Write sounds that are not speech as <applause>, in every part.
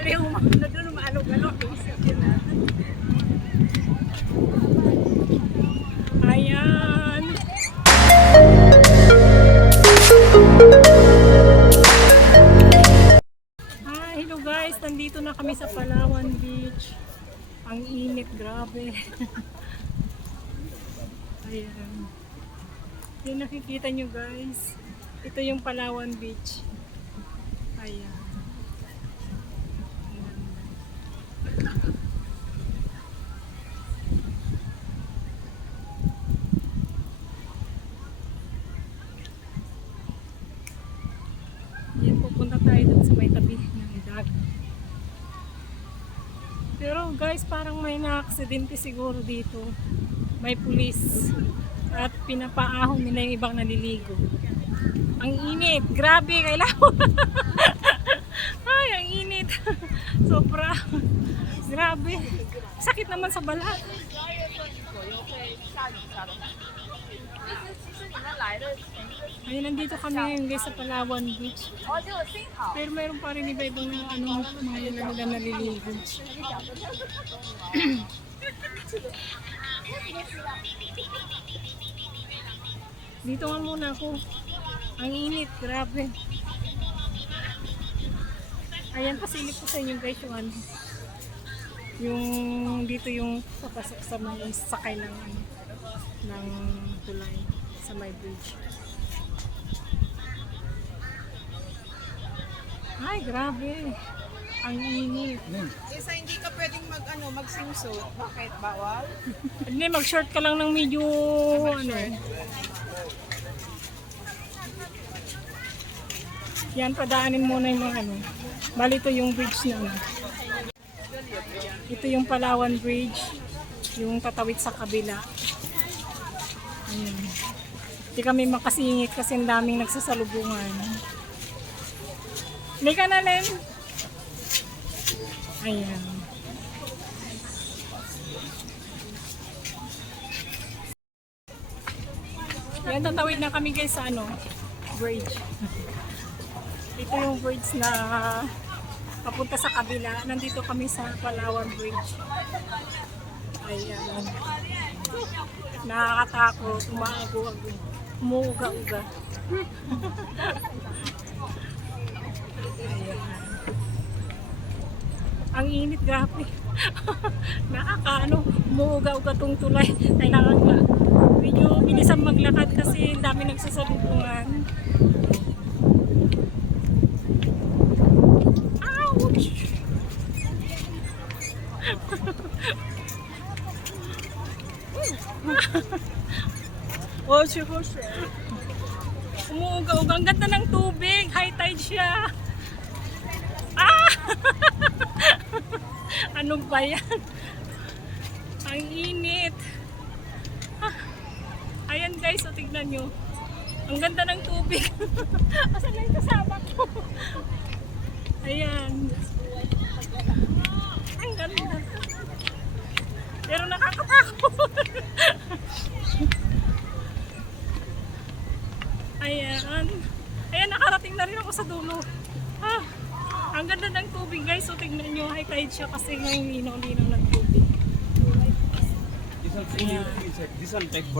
pala yung na doon umaalog-alog. Ayan. Hi, hello guys. Nandito na kami sa Palawan Beach. Ang init, grabe. <laughs> Ayan. Yung nakikita nyo guys. Ito yung Palawan Beach. Ayan. Yan, pupunta tayo dun sa may tabi ng dagat. Pero guys, parang may na-aksidente siguro dito. May pulis. At pinapaahon nila yung ibang naliligo. Ang init. Grabe, kailangan. <laughs> Ay, ang init. <laughs> Sobra. Grabe. Sakit naman sa balat. Ayun, nandito kami ngayon guys sa Palawan Beach. Pero mayroon pa rin iba-ibang ano, mga talaga naliligo. <clears throat> Dito nga muna ako. Ang init, grabe. Ayan, pasilip ko sa inyo guys yung ano. Yung dito yung papasok sa mga sakay ng ano, ng tulay sa my bridge. Ay, grabe. Ang init. Isa hindi ka pwedeng mag ano, mag-swimsuit. Bakit? Bawal? <laughs> Hindi, mag-short ka lang ng medyo ano. Yan, padaanin muna yung mga ano. Bali ito yung bridge na ano. Ito yung Palawan Bridge. Yung tatawid sa kabila. Ayan. Hindi kami makasingit kasi ang daming nagsasalubungan. Hindi ka na, Len. Ayan. Yan, tatawid na kami guys sa ano, bridge. Ito yung bridge na papunta sa kabila. Nandito kami sa Palawan Bridge. Ayan. Nakakatakot, umaago-ago. Umuuga-uga. Ang init, grabe. <laughs> Nakakaano, umuuga-uga tong tulay. Kailangan nga, medyo bilisan maglakad kasi ang dami nagsasalubungan. Ouch! <laughs> Oh, siya ko siya. Umuuga-uga. Ang ganda ng tubig. High tide siya. Ah! <laughs> ano ba? Ang init. Ah. Ayan guys, so tignan nyo. Ang ganda ng tubig. <laughs> Asan na yung kasama ko? Ayan. Ang ganda. Pero nakakatakot. Ayan. Ayan, nakarating na rin ako sa dulo. Ah, ang ganda ng tubig guys. So tignan tide siya kasi ngayon linaw-linaw ng tubig. You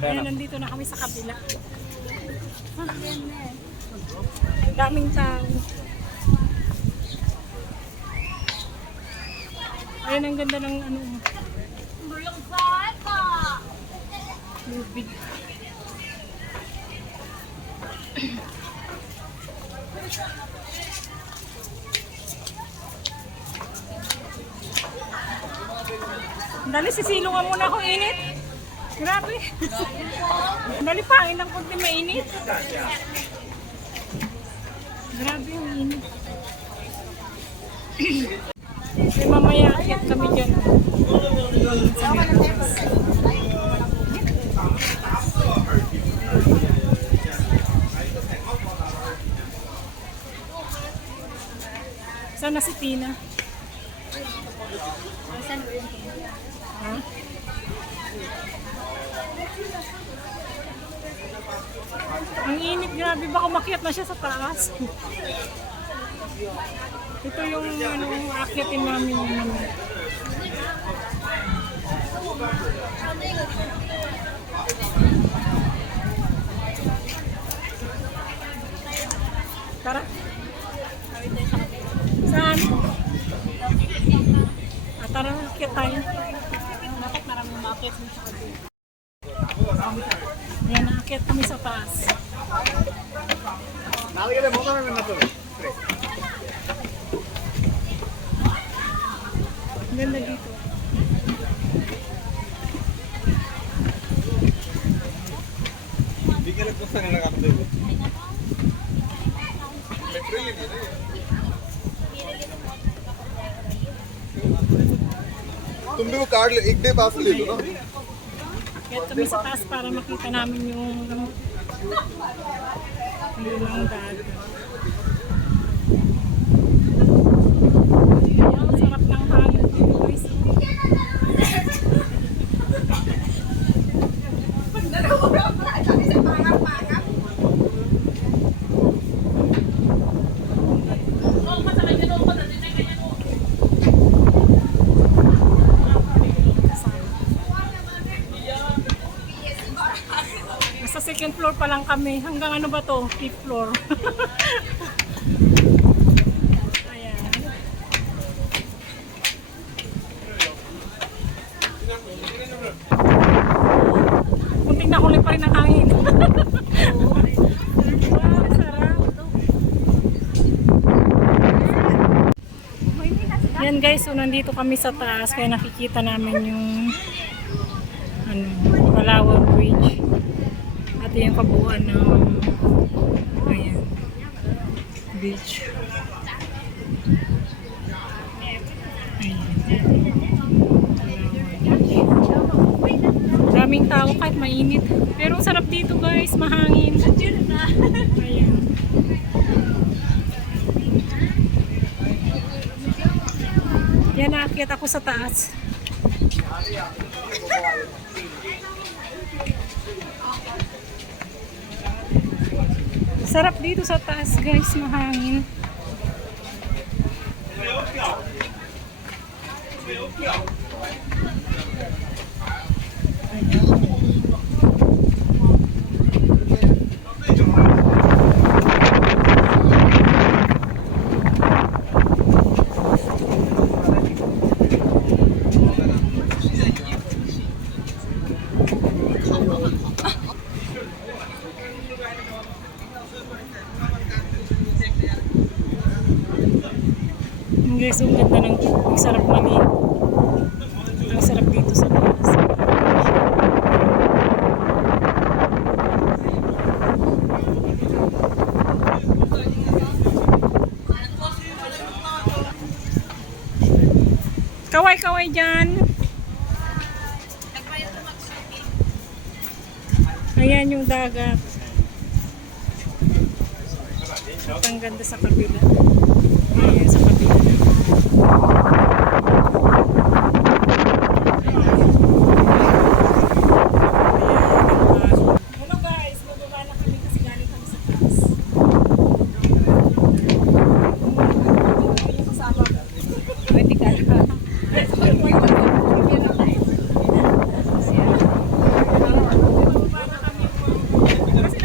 Ayan, nandito na kami sa kabila. Ah, daming tao. Ayan, ang ganda ng ano. Tubig. Dali, sisilungan muna akong init. Grabe. <laughs> Dali pa, ilang konti mainit. Grabe yung init. <clears throat> May mamaya akit kami dyan. Doon sa may bukas. Saan na si Tina? Ang init, grabe. Baka makiat na siya sa taas. Ito yung ano, akyatin namin yung ano. Tara. Saan? Ah, tara, akyat tayo. Dapat maraming makit mo sa kabila. Ayan, naakyat kami sa taas. Ang ganda dito. Bigyan ko sa nakakatayo. तुम भी वो कार्ड ले- एक डे पास ले लो ना Akyat kami sa taas para makita namin yung yung dagat. Second floor pa lang kami. Hanggang ano ba to? Fifth floor. <laughs> <laughs> Yan guys, so nandito kami sa taas kaya nakikita namin yung ano, Palawan Bridge. At yung kabuuan ng ayan, beach. Daming tao kahit mainit. Pero ang sarap dito guys, mahangin. Ayan. Yan, naakyat ako sa taas. Sarap dito sa taas guys, mahangin. Yung guys, ang ganda ng ang sarap maligo. Ang sarap dito sa taas. Kaway-kaway dyan. Ayan yung dagat. At ang ganda sa kabila. Ayan sa kabila. Hello guys, bababa na kami kasi galing kami sa taas.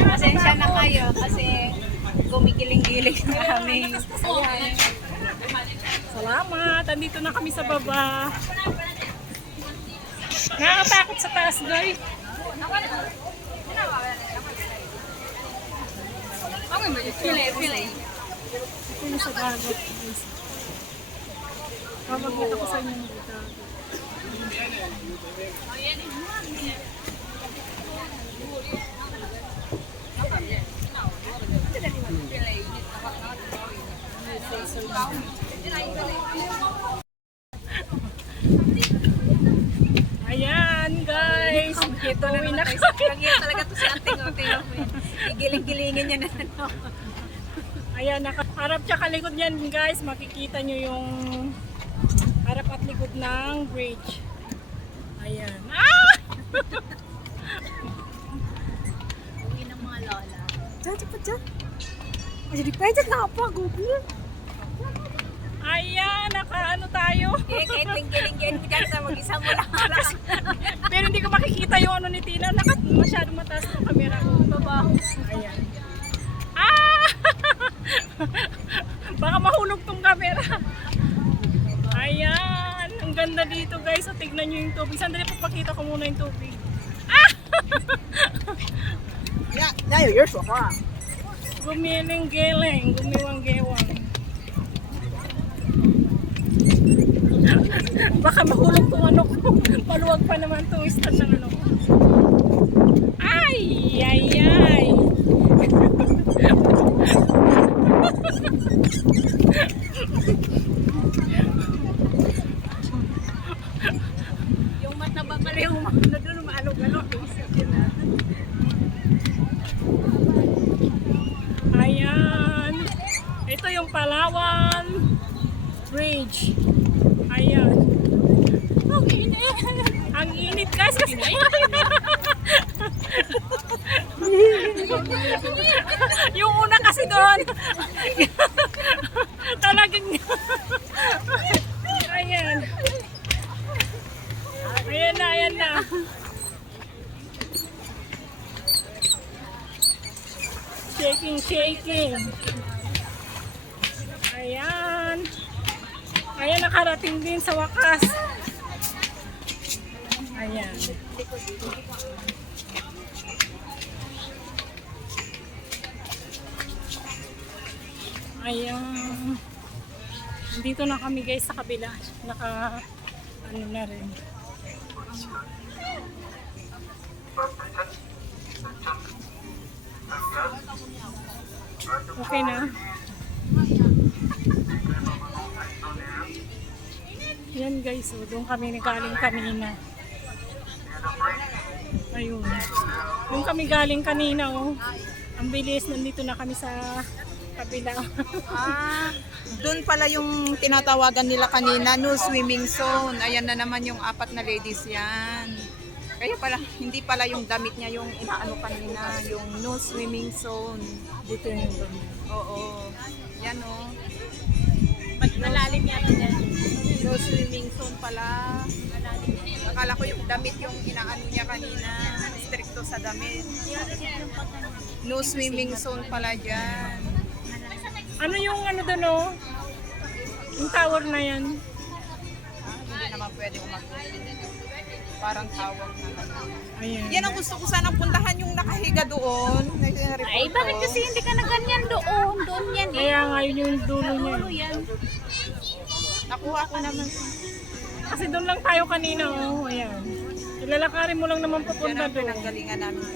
Pasensya na kayo kasi gumigiling-giling na kami. Salamat! Andito na kami sa baba. Nakakatakot sa taas, guys. Ito yung sa dagat, guys. Papagkita ko sa inyo yung dagat. Ayan, guys. Ito na naman tayo sa Lagyan talaga to si Ate Ngote. Igiling-gilingin niya na ano. Ayan, naka, harap tsaka likod yan guys. Makikita nyo yung harap at likod ng bridge. Ayan. Ah! <laughs> Uwi ng mga lola. Diyan, diyan pa dyan. Ay, jadi pa dyan na pa, Google. naka ano tayo. <laughs> Eh, kahit linggin-linggin mo dyan sa mag-isa mo lang. <laughs> Pero hindi ko makikita yung ano ni Tina. Nakat masyadong mataas ko. Babaho. Ayan. Ah! <laughs> Baka mahulog tong camera. Ayan. Ang ganda dito guys. So, tignan nyo yung tubig. Sandali papakita ko muna yung tubig. <laughs> Yeah, now you're so hot. Gumiling-giling. Gumiwang-gewang. <laughs> Baka mahulog tong ano ko. Maluwag pa naman tong stand ng ano ko. Ay! Ay! Yung mata ba pala yung ano doon, maalog-alog. Ayan. Ito yung Palawan Bridge. Ayan. Ang init. Ang init guys kasi yung una kasi doon. Talagang Ayan. Ayan na, ayan na. Shaking, shaking. Ayan. Ayan, nakarating din sa wakas. Ayan. Ayan. Dito na kami guys sa kabila. Naka, ano na rin. Okay na. Yan guys, so doon kami galing kanina. Ayun. Doon kami galing kanina oh. Ang bilis, nandito na kami sa kabila. Ah, doon pala yung tinatawagan nila kanina, no swimming zone. Ayan na naman yung apat na ladies yan. Kaya pala, hindi pala yung damit niya yung inaano kanina, yung no swimming zone. dito yung. Oo. Yan o. Malalim dyan. No swimming zone pala. Akala ko yung damit yung inaano niya kanina. Stricto sa damit. No swimming zone pala dyan. Ano yung ano doon oh? Yung tower na yan. Ah, hindi naman pwede umag Parang tawag na lang. Ayan. Yan ang gusto ko sanang puntahan yung nakahiga doon. Ay, bakit kasi hindi ka na ganyan doon? Doon yan eh. Kaya nga yun yung dulo niya. Dulo yan. Nakuha ko naman. Kasi doon lang tayo kanina oh. Ayan. Ilalakarin mo lang naman Yan papunta ang doon. pinanggalingan namin.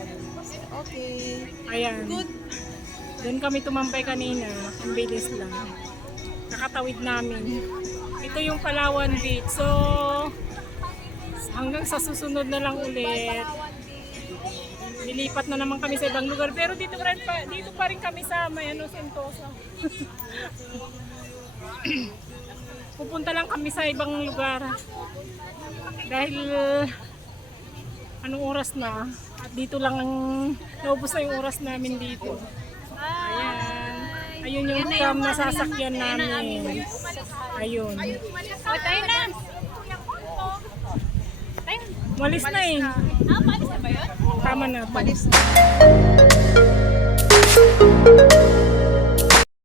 Okay. Ayan. Good. Doon kami tumambay kanina. Ang bilis lang. Nakatawid namin. Ito yung Palawan Beach. So, hanggang sa susunod na lang ulit. Nilipat na naman kami sa ibang lugar. Pero dito pa rin, pa, dito pa rin kami sa may ano, Sentosa. <coughs> Pupunta lang kami sa ibang lugar. Dahil anong oras na at dito lang ang naubos na yung oras namin dito. Ayan. Ayun yung cam na sasakyan namin. Ayun. O, tayo na. Walis na eh. Ah, maalis na ba yun? Tama na. Palis na.